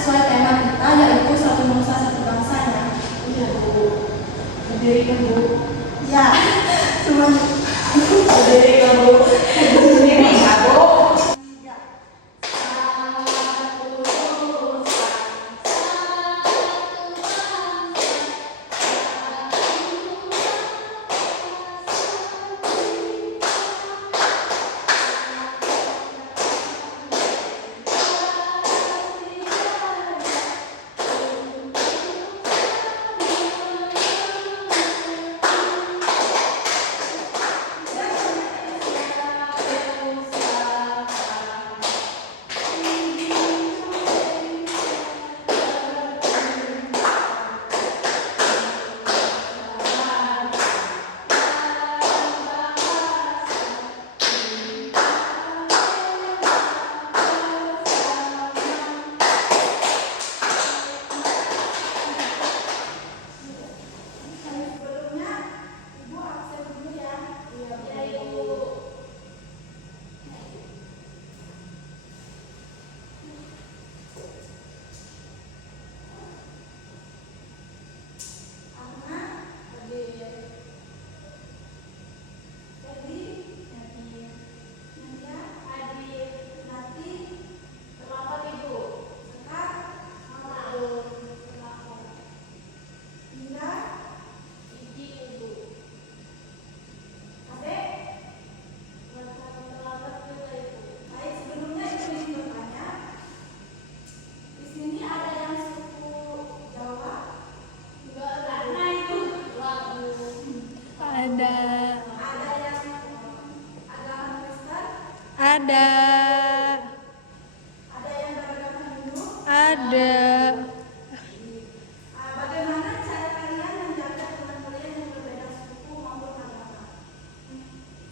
sesuai tema kita, yaitu satu nusa satu bangsanya. Iya Bu. Berdiri kan Bu? Ya, cuma Berdiri kan Bu? Berdiri kan Bu? Ada. Ada. Bagaimana cara kalian menjaga teman kalian yang berbeda suku maupun agama?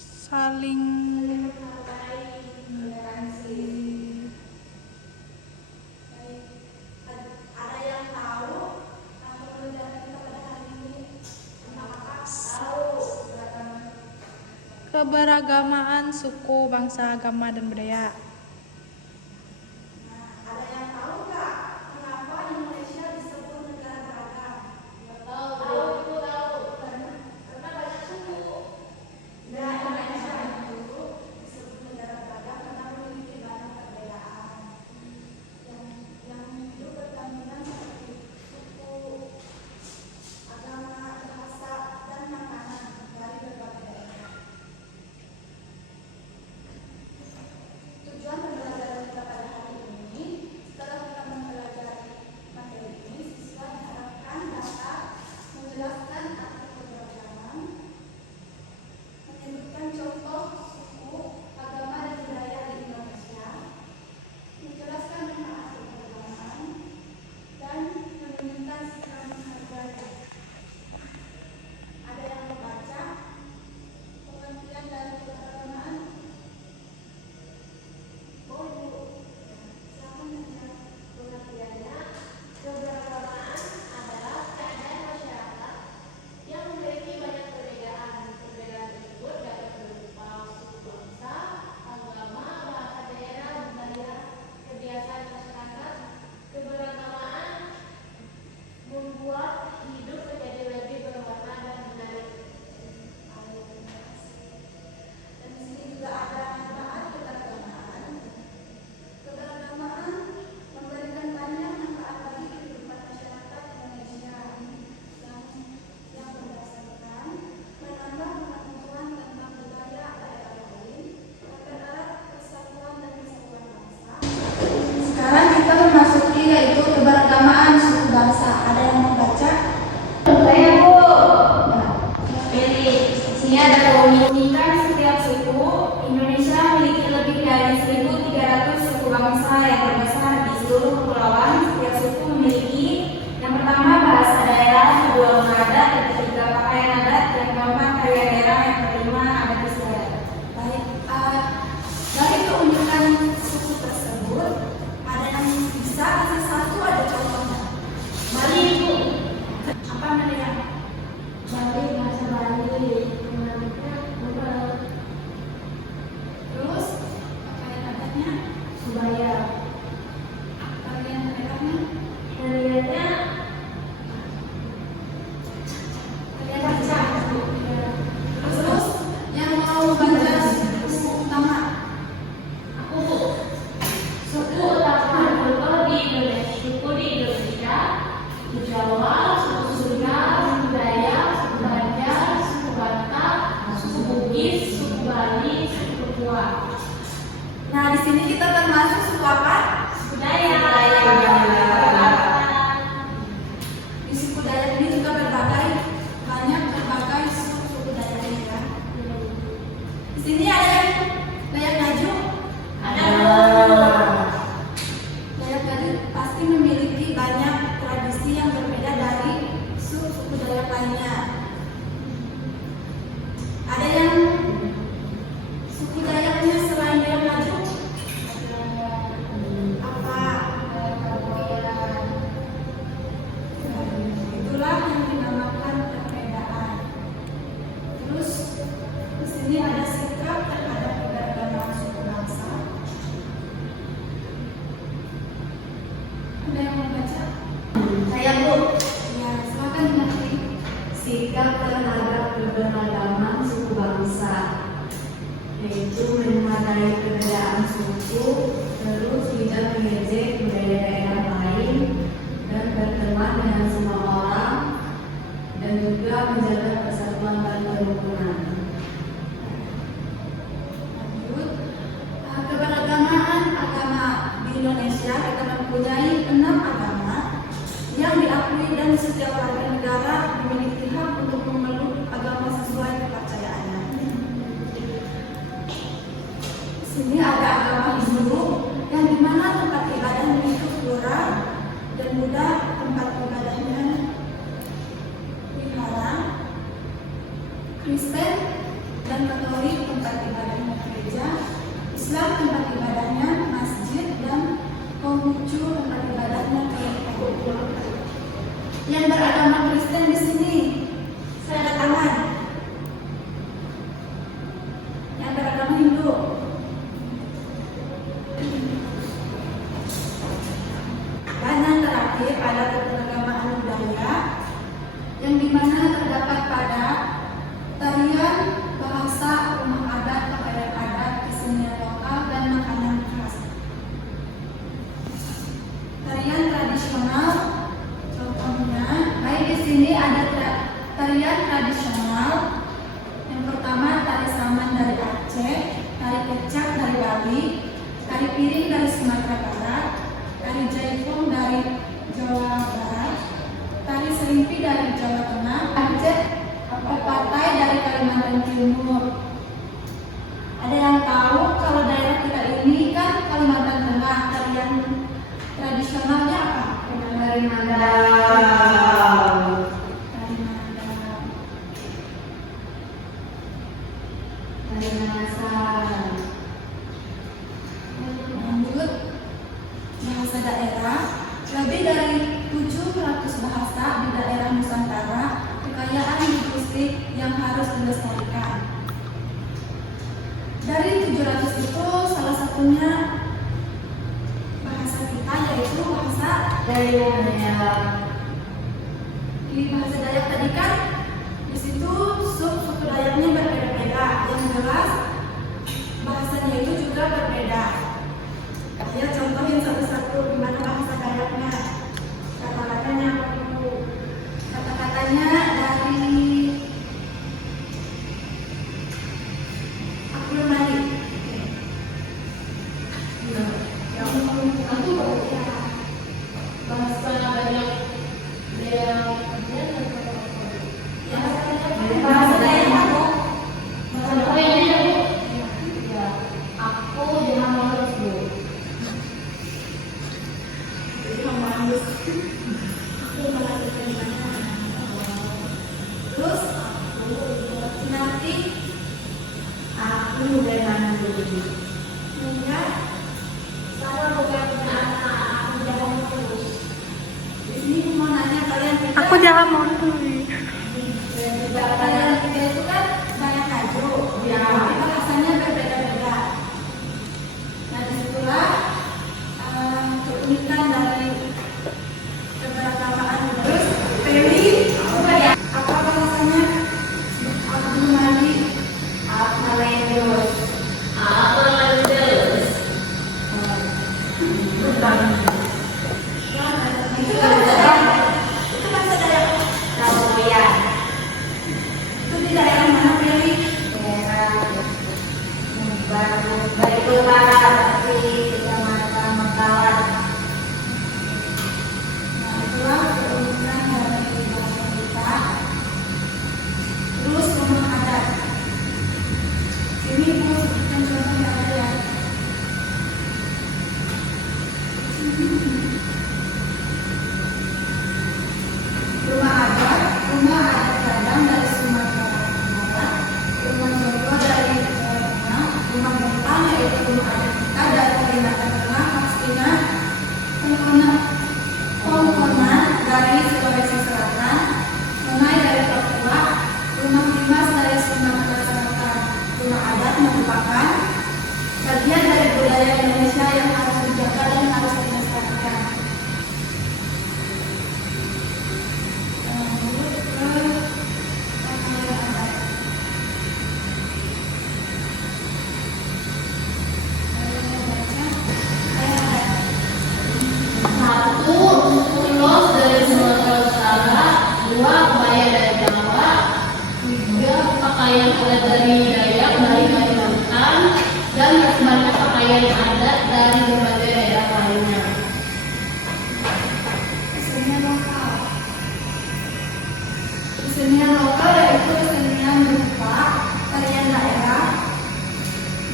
Saling Ada yang tahu atau pelajaran kita pada hari ini? Apakah keberagamaan suku, bangsa, agama, dan budaya. ada yang tahu nggak kenapa Indonesia disebut negara beragam? Tahu itu tahu. Karena banyak suku. Dan Indonesia itu disebut negara beragam karena memiliki banyak perbedaan yang hidup berdampingan seperti suku, agama, bahasa, dan makanan dari berbagai daerah. lainnya. Ada yang suku Dayaknya selain Dayak Maju? Apa? Itulah yang dinamakan perbedaan. Terus di sini ada sikap terhadap keberagaman suku bangsa. Ada yang mau baca? Saya Bu, Ya, silakan dimengerti. sikap terhadap keberagaman suku bangsa, yaitu menghargai perbedaan suku, terus tidak mengejek budaya daerah lain, dan berteman dengan semua orang, dan juga menjaga persatuan dan kerukunan. Lanjut, keberagaman agama di Indonesia kita mempunyai 6 agama yang diakui dan setiap warga negara memiliki hak untuk memeluk agama sesuai kepercayaannya. Di sini ada agama Hindu yang dimana tempat ibadahnya itu pura dan Buddha tempat ibadahnya wihara, Kristen dan Katolik tempat ibadahnya gereja, Islam tempat ibadahnya masjid, dan Konghucu tempat ibadahnya gereja. Yang beragama Kristen di sini, saya ada tangan. Yang beragama Hindu, dan yang terakhir ada keberagamaan budaya yang dimana terdapat pada tarian, bahasa, rumah adat, pakaian adat, kesenian lokal, dan makanan khas. Tarian tradisional, contohnya, baik di sini ada tarian tradisional. Yang pertama tari saman dari Aceh, tari kecak dari Bali, tari piring dari Sumatera Barat, tari jaipong dari Jawa Barat, tari serimpi dari Jawa Tengah, Aceh, Patai dari Kalimantan Timur. Ada yang tahu kalau daerah kita ini kan Kalimantan Tengah, tarian tradisionalnya apa? Dari Mandau. Tari Mandau. Dari Makassar. Lanjut, bahasa daerah. Lebih dari 700 bahasa di daerah Nusantara, kekayaan linguistik yang harus dilestarikan. Dari 700 itu salah satunya bahasa kita, yaitu bahasa Dari Dayak. di bahasa Dayak tadi kan di situ suku Dayaknya berbeda-beda. Yang jelas bahasanya itu juga berbeda. Ya, contohin satu-satu gimana bahasa Dayaknya. Kata-katanya apa dulu? Kata-katanya dari aku mandi. Bahasa Dayak. Bahasa Dayak apa? Aku jangan harus Bu. Jadi kamu harus aku melakukan gimana? Terus nanti Aku dengan dulu. enggak saya bukan punya anak, aku jangan terus. Di sini mau nanya kalian tiga. Aku jangan mundur. Kalian tiga itu kan banyak kaju, Ya. tapi bahasanya berbeda-beda. Nah disitulah keunikan dari keberagamaan. Terus Feli, apa bahasanya? Abdul Malik. Amalendus. Itu bahasa Dayak. Itu bahasa Dayak. Labuyan. Itu di daerah mana Feli? Baru Barat di Kecamatan Mekawan. Nah itulah keunikan dari bahasa kita. Terus rumah adat. Ini Bu sebutkan contohnya ada ya. Rumah adat kedua, kebaya dari Jawa. Tiga, pakaian adat dari Dayak dari Kalimantan. Dan tersebarnya pakaian adat dari berbagai daerah lainnya. Kesenian lokal. Kesenian lokal yaitu kesenian berupa tarian daerah,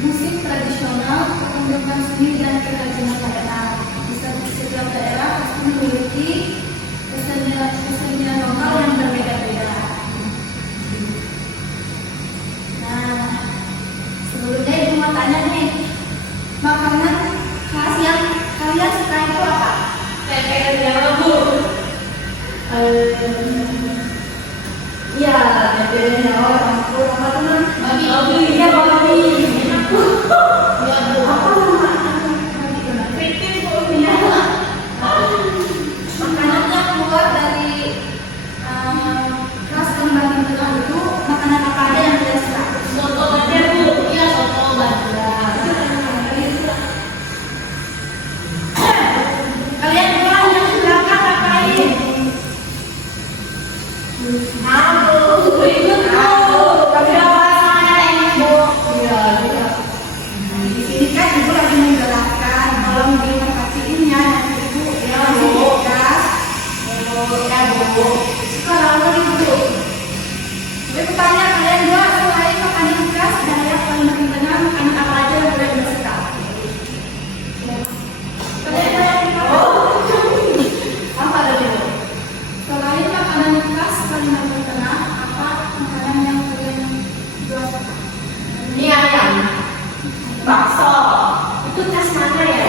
musik tradisional, pertunjukan seni dan kerajinan daerah. Setiap daerah pasti memiliki kesenian lokal yang berbeda-beda. Nah, sebelumnya ibu mau tanya nih, makanan khas yang kalian suka itu apa? Pepes Jawa, Bu. Iya, pepes Jawa, apa teman? Babi. Iya, babi. Enak, Bu. Ya, Bu. Apa nama babi itu? Kritis, Bu. Iya. Makanannya keluar dari ras dan bagian tengah itu, makanan apa aja yang kalian suka? Soto Bandar, Bu. Iya, soto Bandar. Kalian dua yang di belakang ngapain? Aku ikut Bu. Kami ini Bu. Iya, iya. Di sini kan ibu lagi menjelaskan, kalau diperhatiin ya ibu ya masih tugas. Ya Bu. Sekarang ibu. Ibu tanya kalian dua selain makanan khas daerah Kalimantan Tengah, makanan apa aja yang kalian suka? Apa tadi? Selain makanan khas Kalimantan Tengah, apa makanan yang kalian suka? Ini ayam. Bakso. Itu khas mana ya?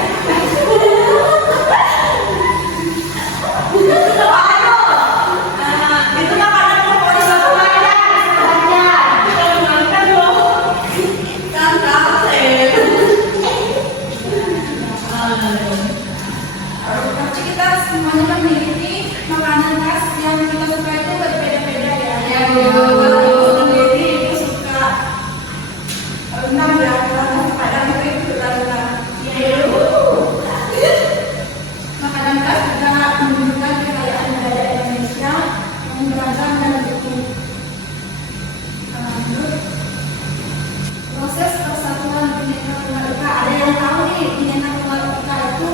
Itu makanan favorit aku aja. Kalimantan dong. Kan kapten. Tapi kita semuanya memiliki makanan khas yang kita suka itu berbeda-beda ya. Ya, Bu. Kalau ibu sendiri ibu suka rendang ya, kalau padang itu rendang. Iya, Bu. Makanan khas juga menunjukkan kekayaan budaya Indonesia yang beragam dan utuh. Lanjut, proses persatuan Bhinneka Tunggal Ika. Ada yang tahu nih Bhinneka Tunggal Ika itu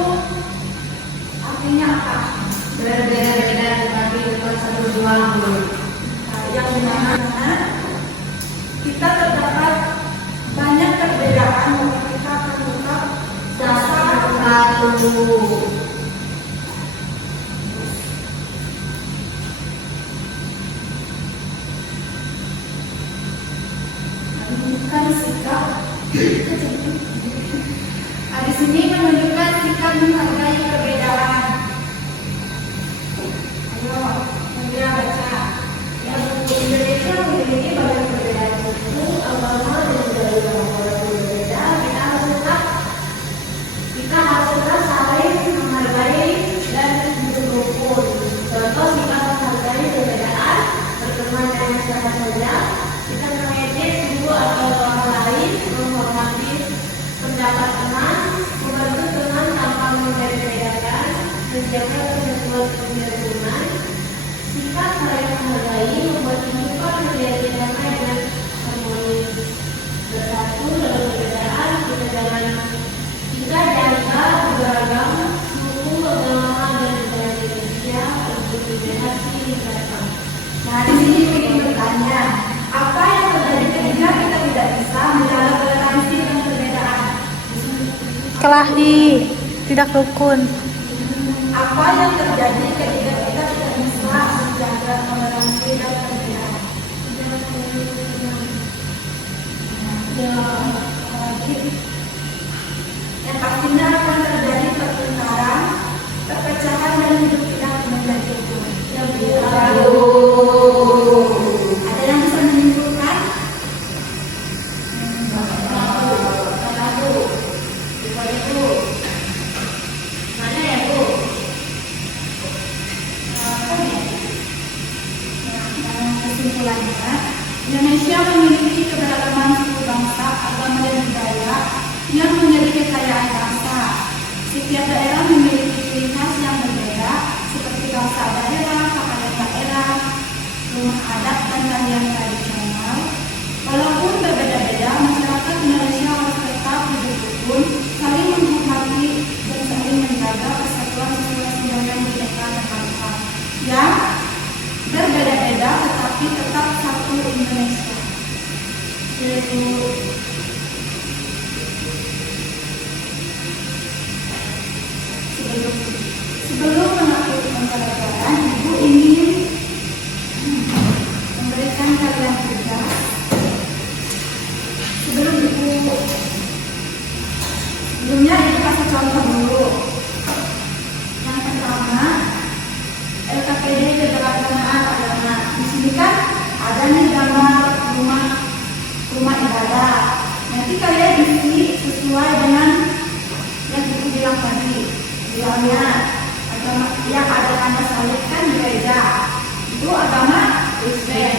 artinya apa? Berbeda-beda tetapi bukan satu tujuan, Bu. Yang dimana kita terdapat banyak perbedaan yang kita terungkap dasar Satu. menunjukkan sikap. Di sini menunjukkan sikap menghargai perbedaan. Ayo, Indra baca. Yang Indonesia memiliki banyak perbedaan suku, agama, dan budaya yang berbeda. Kita harus tetap saling menghargai dan hidup rukun. Contoh, kita menghargai perbedaan, berteman dengan siapa saja, kita mengejek dulu atau orang lain, menghormati pendapat teman, membantu teman tanpa membeda-bedakan, menjaga kesatuan kerukunan. Sikap saling menghargai membuat kehidupan menjadi damai dan harmonis. Bersatu dalam perbedaan, kita jaga beragam suku, agama, dan budaya Indonesia untuk generasi mendatang. Nah, di sini ingin bertanya, apa yang terjadi ketika kita tidak bisa menjaga toleransi dan perbedaan? Kelahi, tidak rukun. Apa yang terjadi ketika kita tidak bisa menjaga toleransi dan perbedaan? Yang pastinya akan terjadi pertengkaran, perpecahan dan hidup tidak menjadi rukun. Ada yang bisa menyimpulkan? Mana ya, Bu? Kesimpulannya, Indonesia memiliki keberagaman suku bangsa, agama dan budaya yang menjadi kekayaan bangsa. Setiap daerah memiliki ciri khas yang berbeda, seperti bahasa daerah, pakaian daerah, Ya Bu. Sebelum mengakhiri pembelajaran, Ibu ingin memberikan kalian tugas. Sebelumnya Ibu kasih contoh dulu. Yang pertama, LKPD keberagamaan agama. Di sini kan ada nih gambar rumah ibadah. Nanti kalian isi sesuai dengan yang Ibu bilang tadi. Bilangnya agama yang ada tanda salib kan gereja. Itu agama Kristen.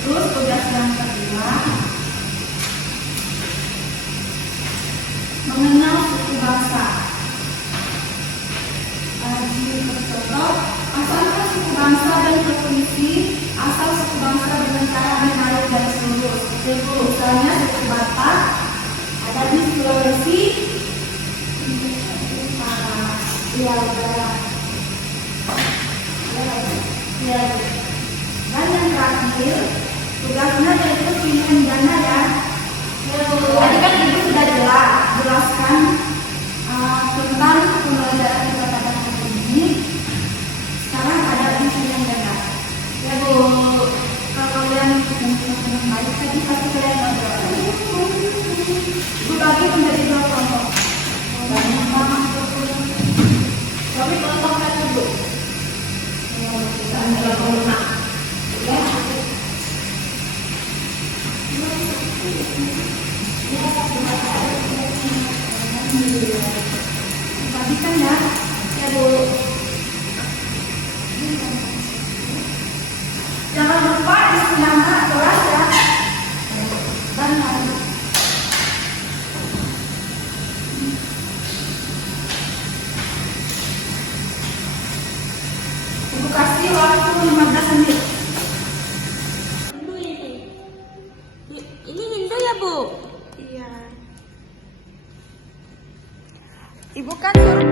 Terus tugas yang kedua, mengenal suku bangsa. Contoh, asalkan suku bangsa dan provinsi, asal suku bangsa dengan cara menarik garis lurus. Misalnya suku Batak ada di Sulawesi, dan yang terakhir tugasnya yaitu pilihan ganda ya. Tadi kan Ibu sudah jelaskan tentang pembelajaran pada hari ini. Sekarang ada pilihan ganda. Ya Bu, kalau kalian yang baik tadi pasti kalian menjawab. Ibu bagi menjadi dua kelompok. Banyak banget. Tapi kelompoknya dulu. Kita ambil kelompok. Ya. Bagikan ya, ya Bu. Jangan lupa isi nama kelas ya. Dan hari. Ibu kasih waktu 15 menit. Ini Hindu ya Bu? Iya. Ibu kan suruh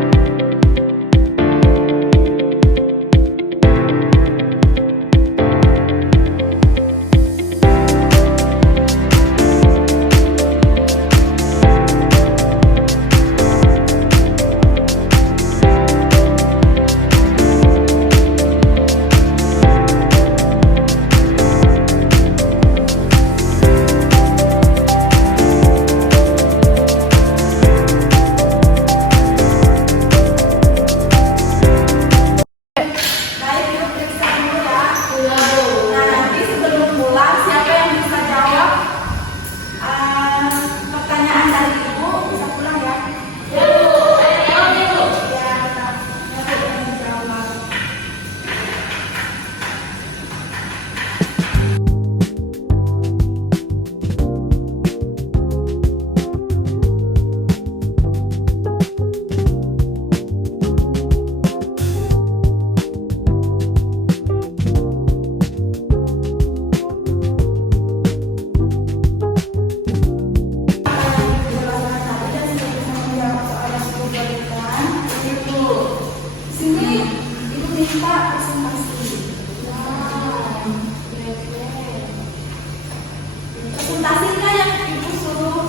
presentasinya yang Ibu suruh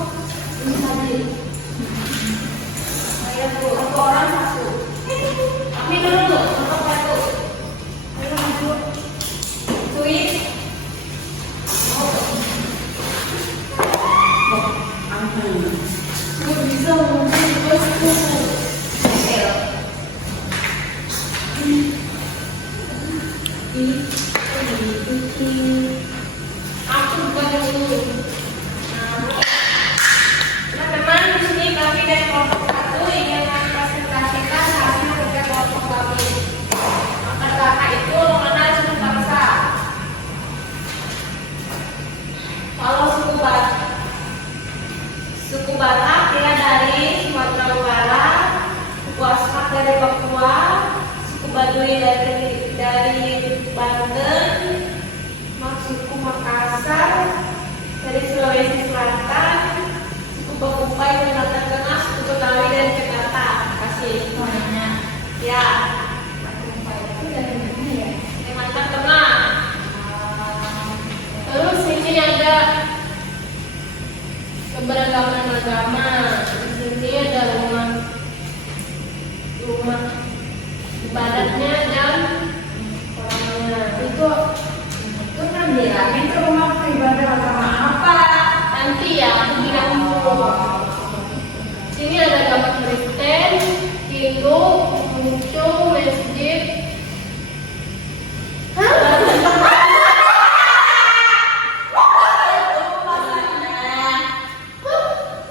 ini tadi. Ayo Bu, satu orang satu. Kami dulu, untuk satu. Ayo maju. Tulis. Bisa mungkin aku bukan dulu. Nah, teman di sini kami dari kelompok 1 ingin mempresentasikan hasil kerja kelompok kami. Maka kakak itu mengenal suku bangsa. Kalau suku Batak dia dari Sumatera Utara, suku Asmat dari Papua, suku Baduy dari Banten, suku Makassar dari Sulawesi Selatan, suku Bakumpai dari Kalimantan Tengah, suku Betawi dari Jakarta. Kasih namanya. Ya. Bakumpai itu dari mana ya? Kalimantan Tengah. Terus keberagaman agama. Di sini ada rumah ibadatnya dan orangnya. Itu kan bilang itu rumah ibadah agama apa? Nanti ya aku bilang dulu. Sini ada agama Kristen, Hindu, Konghucu, masjid.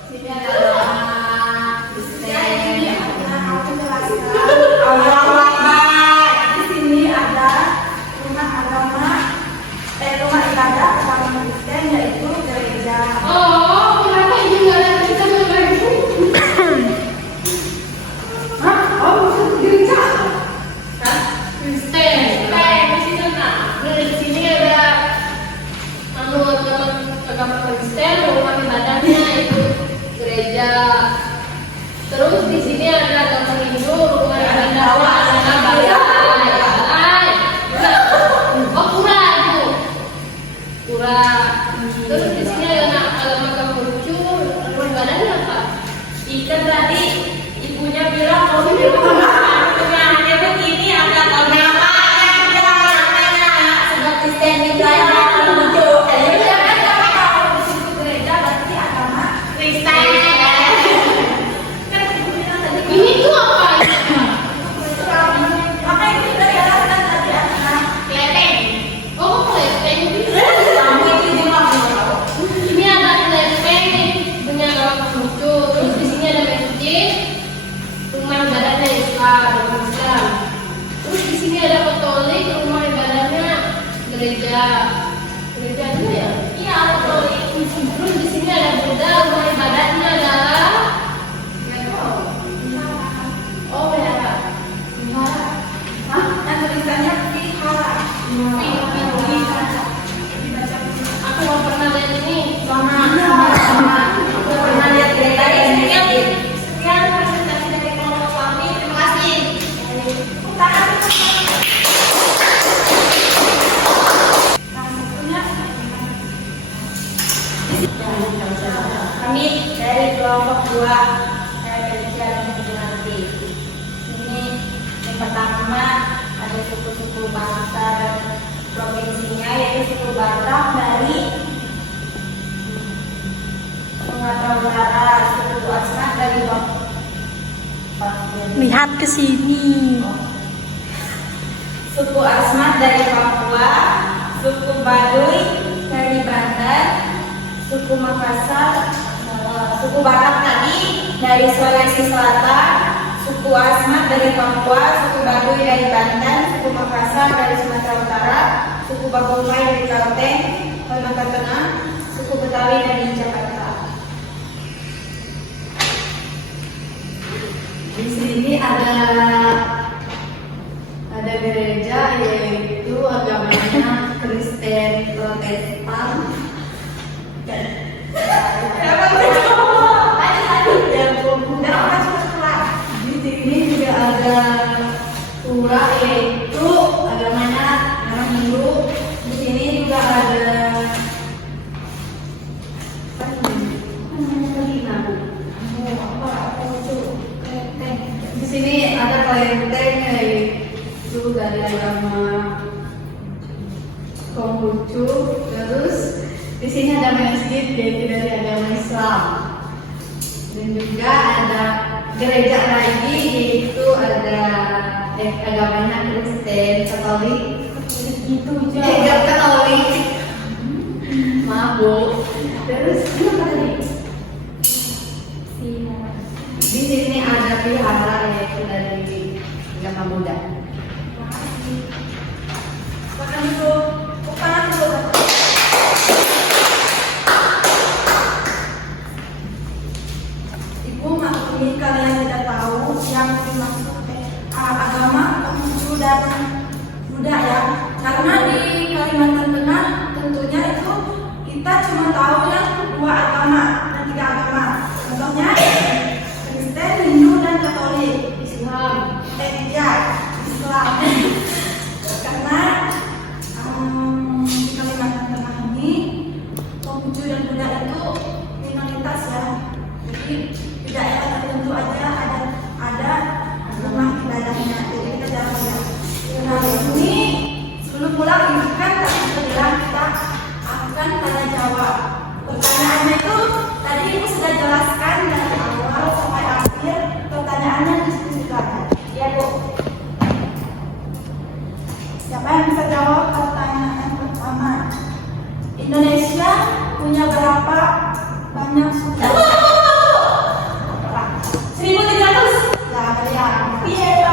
Sini ada agama Kristen. Aku jelaskan. Allahu Akbar. Di sini ada rumah agama, rumah ibadah agama Kristen yaitu gereja. Oh, kenapa ibu nggak ada kita berbagi? Hah? Oh, maksud gereja? Hah? Kristen. Di sini nah, di sini ada agama Kristen, rumah ibadahnya itu gereja. Terus di sini ada agama Hindu, rumah ibadahnya adalah balai. Oh, pura itu. Pura. Terus di sini ada agama Konghucu, rumah ibadahnya apa? Ikan tadi ibunya bilang kalau di rumah rumahnya begini ada agama sebab Kristen itu ada Konghucu. Ya kan kalau di situ gereja berarti agama Kristen. Kan ibu bilang tadi Ini tuh apa? apa yang kita jelaskan tadi anak Kelenteng. Oh, kelenteng. kamu itu dia mau Ini ada kelenteng punya agama Konghucu. Terus di sini ada masjid, rumah ibadahnya Islam, rumah Islam. Terus di sini ada Katolik, rumah ibadahnya gereja. Gereja itu ya? Iya, Katolik. Terus di sini ada Buddha, rumah ibadahnya adalah oh ya, Hah? Yang tulisannya Vihara. aku nggak pernah lihat ini. Sama. Aku pernah lihat gereja ya. Sekian presentasi dari kelompok kami. Terima kasih. Kami dari kelompok 2 saya berbicara untuk nanti. Ini yang pertama ada suku-suku bangsa dan provinsinya yaitu suku Batak dari Sumatera Utara, suku Asmat dari Lihat ke sini. suku Asmat dari Papua, suku Baduy dari Banten, suku Makassar, suku Batak tadi dari Sulawesi Selatan, suku Asmat dari Papua, suku Baduy dari Banten, suku Makassar dari Sumatera Utara, suku Bakumai dari Kalteng, Kalimantan Tengah, suku Betawi dari Jakarta. Di sini ada gereja yaitu agamanya Kristen Protestan. Di sini juga ada pura yaitu agamanya orang Hindu. Di sini juga ada di sini ada kelenteng yaitu dari agama Konghucu. Terus di sini ada masjid yaitu dari agama Islam. Dan juga ada gereja lagi yaitu ada agamanya Kristen, Katolik. Itu Gereja Katolik. Maaf Bu. Terus apa tadi? Di sini ada vihara yaitu dari agama Buddha. Makan dulu, bukan dulu. Ibu maklumi kalian tidak tahu yang dimaksud agama Konghucu dan Buddha ya. Karena di Kalimantan Tengah tentunya itu kita cuma tahu yang 2 agama dan 3 agama. Contohnya Kristen, Hindu dan Katolik. Islam. Ya, Islam. Karena di Kalimantan Tengah ini Konghucu dan Buddha itu minoritas ya. Yeay.